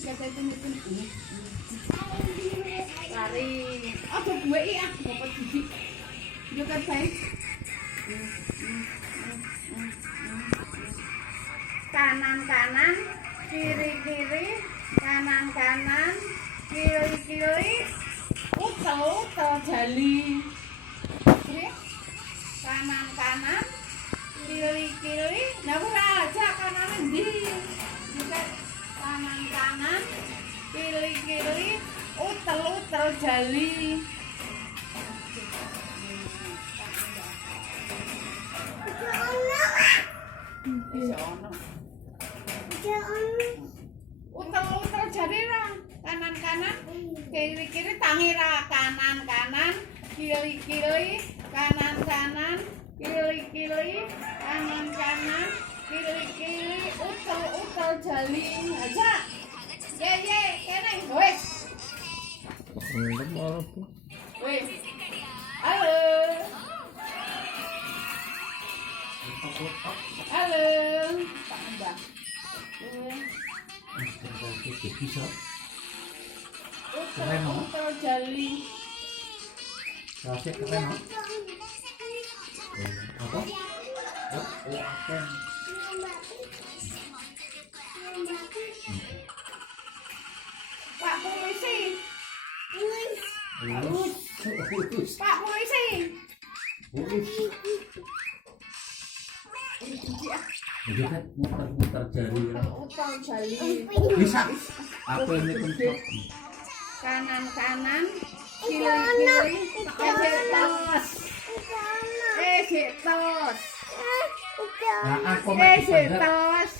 kata itu ini. Lari. Aduh gue iya, dapat gigi. Juga baik. Kanan-kanan, kiri-kiri, kanan-kanan, kiri-kiri, utel-utel jali. Kanan-kanan, kiri-kiri, nah aja kanan di. Juga kanan-kanan, kiri-kiri, utel-utel jali. Utel-utel jari ra, kanan-kanan, kiri-kiri tangira, kanan-kanan, kiri-kiri, kanan-kanan, kiri-kiri, kanan-kanan, kiri-kiri, utel-utel jali. Aja. Ye, kene, wes. Wes. Halo. Halo, Pak Mbak. Keren, no? Utel jali. Rasanya keren, no? Apa? Oh, apa? Pak polisi. Lurus. Pak polisi. Lurus. Jadi kan muter-muter jari. Utel jali. Bisa. Apa ini pencet? Kanan-kanan, kiri-kiri, tos. Tos. Nah, aku Tos.